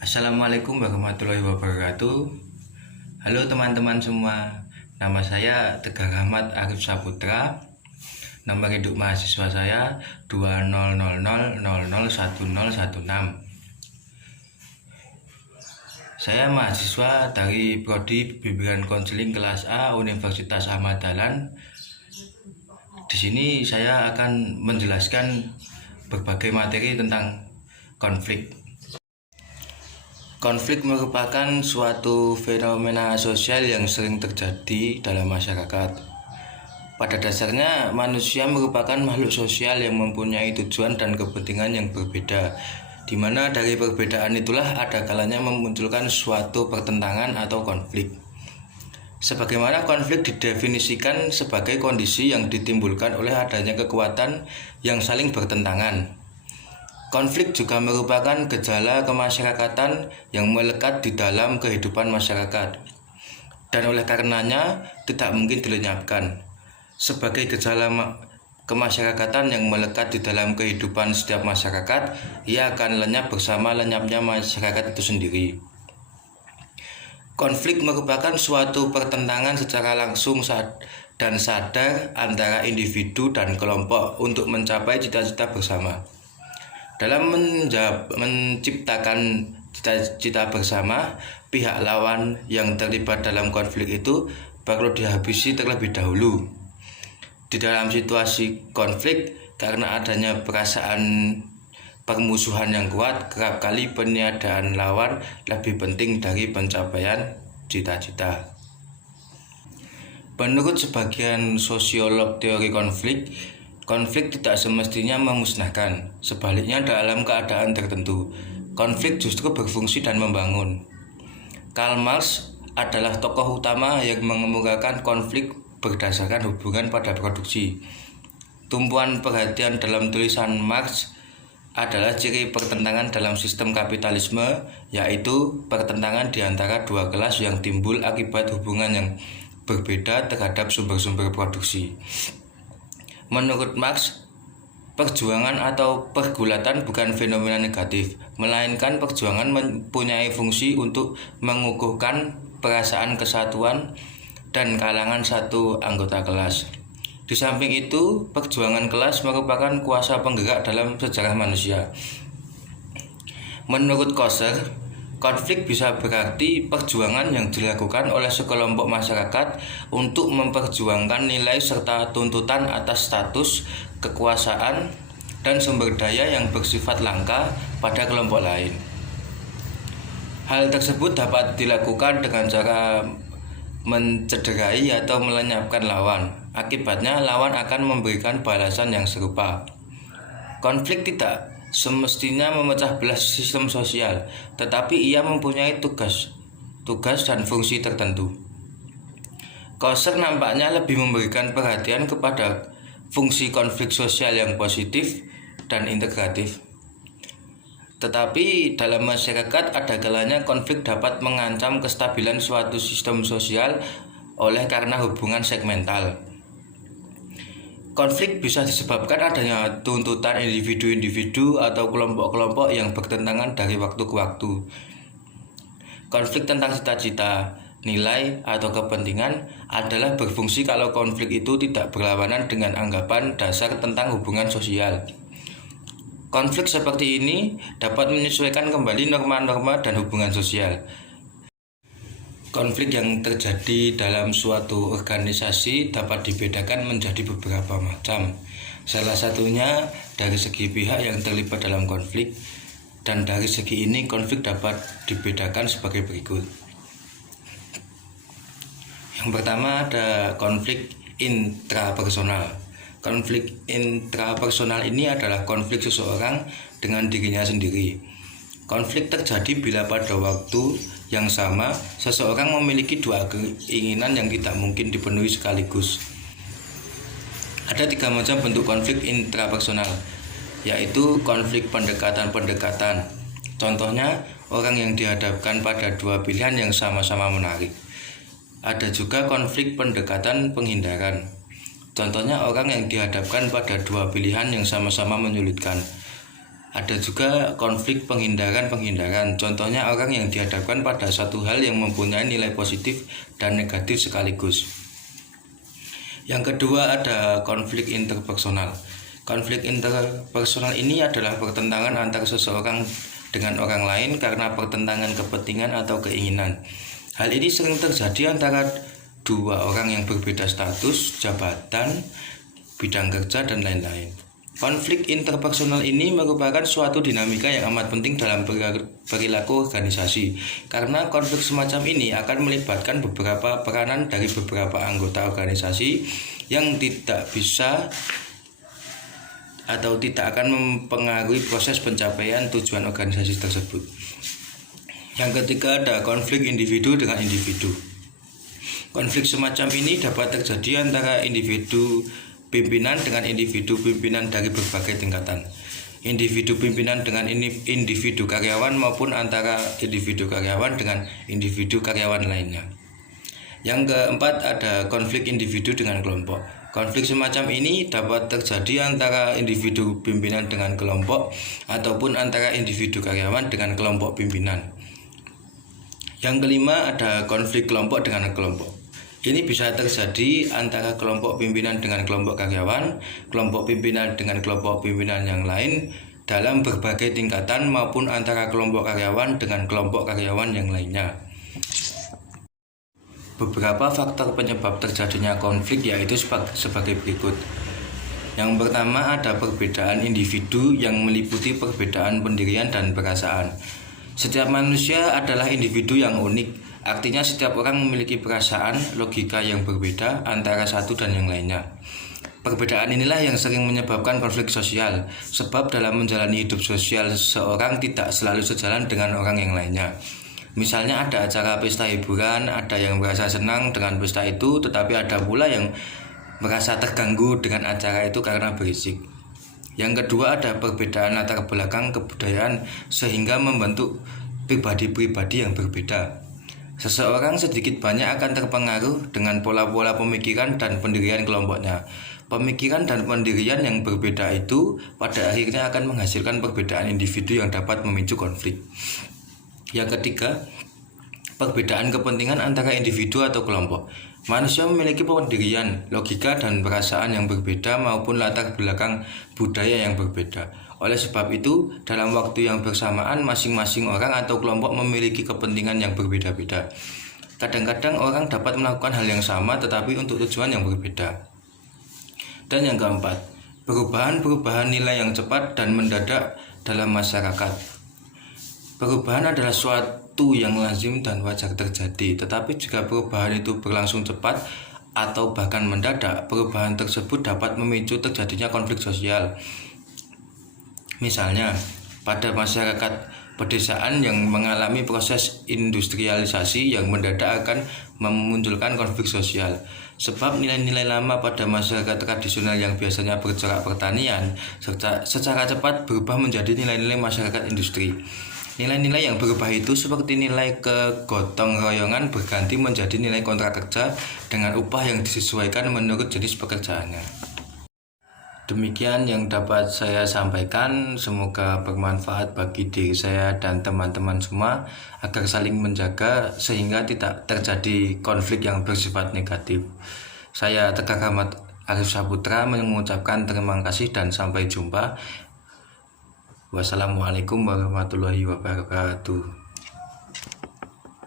Assalamualaikum warahmatullahi wabarakatuh. Halo teman-teman semua, nama saya Tegar Ahmad Arif Saputra. Nomor induk mahasiswa saya 200001016. Saya mahasiswa dari Prodi Bimbingan Konseling kelas A Universitas Ahmad Dahlan. Di sini saya akan menjelaskan berbagai materi tentang konflik. Konflik merupakan suatu fenomena sosial yang sering terjadi dalam masyarakat. Pada dasarnya, manusia merupakan makhluk sosial yang mempunyai tujuan dan kepentingan yang berbeda, di mana dari perbedaan itulah ada kalanya memunculkan suatu pertentangan atau konflik. Sebagaimana konflik didefinisikan sebagai kondisi yang ditimbulkan oleh adanya kekuatan yang saling bertentangan. Konflik juga merupakan gejala kemasyarakatan yang melekat di dalam kehidupan masyarakat, dan oleh karenanya tidak mungkin dilenyapkan. Sebagai gejala kemasyarakatan yang melekat di dalam kehidupan setiap masyarakat, ia akan lenyap bersama lenyapnya masyarakat itu sendiri. Konflik merupakan suatu pertentangan secara langsung dan sadar antara individu dan kelompok untuk mencapai cita-cita bersama. Dalam menciptakan cita-cita bersama, pihak lawan yang terlibat dalam konflik itu perlu dihabisi terlebih dahulu. Di dalam situasi konflik, karena adanya perasaan permusuhan yang kuat, kerap kali peniadaan lawan lebih penting dari pencapaian cita-cita. Menurut sebagian sosiolog teori konflik tidak semestinya memusnahkan. Sebaliknya, dalam keadaan tertentu, konflik justru berfungsi dan membangun. Karl Marx adalah tokoh utama yang mengemukakan konflik berdasarkan hubungan pada produksi. Tumpuan perhatian dalam tulisan Marx adalah ciri pertentangan dalam sistem kapitalisme, yaitu pertentangan di antara dua kelas yang timbul akibat hubungan yang berbeda terhadap sumber-sumber produksi. Menurut Marx, perjuangan atau pergulatan bukan fenomena negatif, melainkan perjuangan mempunyai fungsi untuk mengukuhkan perasaan kesatuan dan kalangan satu anggota kelas. Di samping itu, perjuangan kelas merupakan kuasa penggerak dalam sejarah manusia. Menurut Koser, konflik bisa berarti perjuangan yang dilakukan oleh sekelompok masyarakat untuk memperjuangkan nilai serta tuntutan atas status, kekuasaan, dan sumber daya yang bersifat langka pada kelompok lain. Hal tersebut dapat dilakukan dengan cara mencederai atau melenyapkan lawan. Akibatnya, lawan akan memberikan balasan yang serupa. Konflik tidak semestinya memecah belah sistem sosial, tetapi ia mempunyai tugas dan fungsi tertentu. Koser nampaknya lebih memberikan perhatian kepada fungsi konflik sosial yang positif dan integratif. Tetapi dalam masyarakat ada kalanya konflik dapat mengancam kestabilan suatu sistem sosial oleh karena hubungan segmental. Konflik bisa disebabkan adanya tuntutan individu-individu atau kelompok-kelompok yang bertentangan dari waktu ke waktu. Konflik tentang cita-cita, nilai, atau kepentingan adalah berfungsi kalau konflik itu tidak berlawanan dengan anggapan dasar tentang hubungan sosial. Konflik seperti ini dapat menyesuaikan kembali norma-norma dan hubungan sosial. Konflik yang terjadi dalam suatu organisasi dapat dibedakan menjadi beberapa macam. Salah satunya dari segi pihak yang terlibat dalam konflik, dan dari segi ini konflik dapat dibedakan sebagai berikut. Yang pertama ada konflik intrapersonal. Konflik intrapersonal ini adalah konflik seseorang dengan dirinya sendiri. Konflik terjadi bila pada waktu yang sama, seseorang memiliki dua keinginan yang tidak mungkin dipenuhi sekaligus. Ada 3 macam bentuk konflik intrapersonal, yaitu konflik pendekatan-pendekatan. Contohnya, orang yang dihadapkan pada dua pilihan yang sama-sama menarik. Ada juga konflik pendekatan penghindaran. Contohnya, orang yang dihadapkan pada dua pilihan yang sama-sama menyulitkan. Ada juga konflik penghindaran. Contohnya orang yang dihadapkan pada suatu hal yang mempunyai nilai positif dan negatif sekaligus. Yang kedua ada konflik interpersonal. Konflik interpersonal ini adalah pertentangan antara seseorang dengan orang lain karena pertentangan kepentingan atau keinginan. Hal ini sering terjadi antara dua orang yang berbeda status, jabatan, bidang kerja, dan lain-lain. Konflik interpersonal ini merupakan suatu dinamika yang amat penting dalam perilaku organisasi, karena konflik semacam ini akan melibatkan beberapa peranan dari beberapa anggota organisasi yang tidak bisa atau tidak akan mempengaruhi proses pencapaian tujuan organisasi tersebut. Yang ketiga ada konflik individu dengan individu. Konflik semacam ini dapat terjadi antara individu pimpinan dengan individu pimpinan dari berbagai tingkatan, individu pimpinan dengan individu karyawan, maupun antara individu karyawan dengan individu karyawan lainnya. Yang keempat ada konflik individu dengan kelompok. Konflik semacam ini dapat terjadi antara individu pimpinan dengan kelompok ataupun antara individu karyawan dengan kelompok pimpinan. Yang kelima ada konflik kelompok dengan kelompok. Ini bisa terjadi antara kelompok pimpinan dengan kelompok karyawan, kelompok pimpinan dengan kelompok pimpinan yang lain dalam berbagai tingkatan, maupun antara kelompok karyawan dengan kelompok karyawan yang lainnya. Beberapa faktor penyebab terjadinya konflik yaitu sebagai berikut. Yang pertama ada perbedaan individu yang meliputi perbedaan pendirian dan perasaan. Setiap manusia adalah individu yang unik. Artinya setiap orang memiliki perasaan, logika yang berbeda antara satu dan yang lainnya. Perbedaan inilah yang sering menyebabkan konflik sosial, sebab dalam menjalani hidup sosial seorang tidak selalu sejalan dengan orang yang lainnya. Misalnya ada acara pesta hiburan, ada yang merasa senang dengan pesta itu, tetapi ada pula yang merasa terganggu dengan acara itu karena berisik. Yang kedua ada perbedaan latar belakang kebudayaan sehingga membentuk pribadi-pribadi yang berbeda. Seseorang sedikit banyak akan terpengaruh dengan pola-pola pemikiran dan pendirian kelompoknya. Pemikiran dan pendirian yang berbeda itu pada akhirnya akan menghasilkan perbedaan individu yang dapat memicu konflik. Yang ketiga, perbedaan kepentingan antara individu atau kelompok. Manusia memiliki pendirian, logika, dan perasaan yang berbeda maupun latar belakang budaya yang berbeda. Oleh sebab itu, dalam waktu yang bersamaan masing-masing orang atau kelompok memiliki kepentingan yang berbeda-beda. Kadang-kadang orang dapat melakukan hal yang sama tetapi untuk tujuan yang berbeda. Dan yang keempat, perubahan nilai yang cepat dan mendadak dalam masyarakat. Perubahan adalah suatu yang lazim dan wajar terjadi, tetapi jika perubahan itu berlangsung cepat atau bahkan mendadak, perubahan tersebut dapat memicu terjadinya konflik sosial. Misalnya, pada masyarakat pedesaan yang mengalami proses industrialisasi yang mendadak akan memunculkan konflik sosial. Sebab nilai-nilai lama pada masyarakat tradisional yang biasanya bergerak pertanian secara cepat berubah menjadi nilai-nilai masyarakat industri. Nilai-nilai yang berubah itu seperti nilai kegotong royongan berganti menjadi nilai kontrak kerja dengan upah yang disesuaikan menurut jenis pekerjaannya. Demikian yang dapat saya sampaikan, semoga bermanfaat bagi diri saya dan teman-teman semua agar saling menjaga sehingga tidak terjadi konflik yang bersifat negatif. Saya Tegar Ahmad Arif Saputra mengucapkan terima kasih dan sampai jumpa. Wassalamualaikum warahmatullahi wabarakatuh.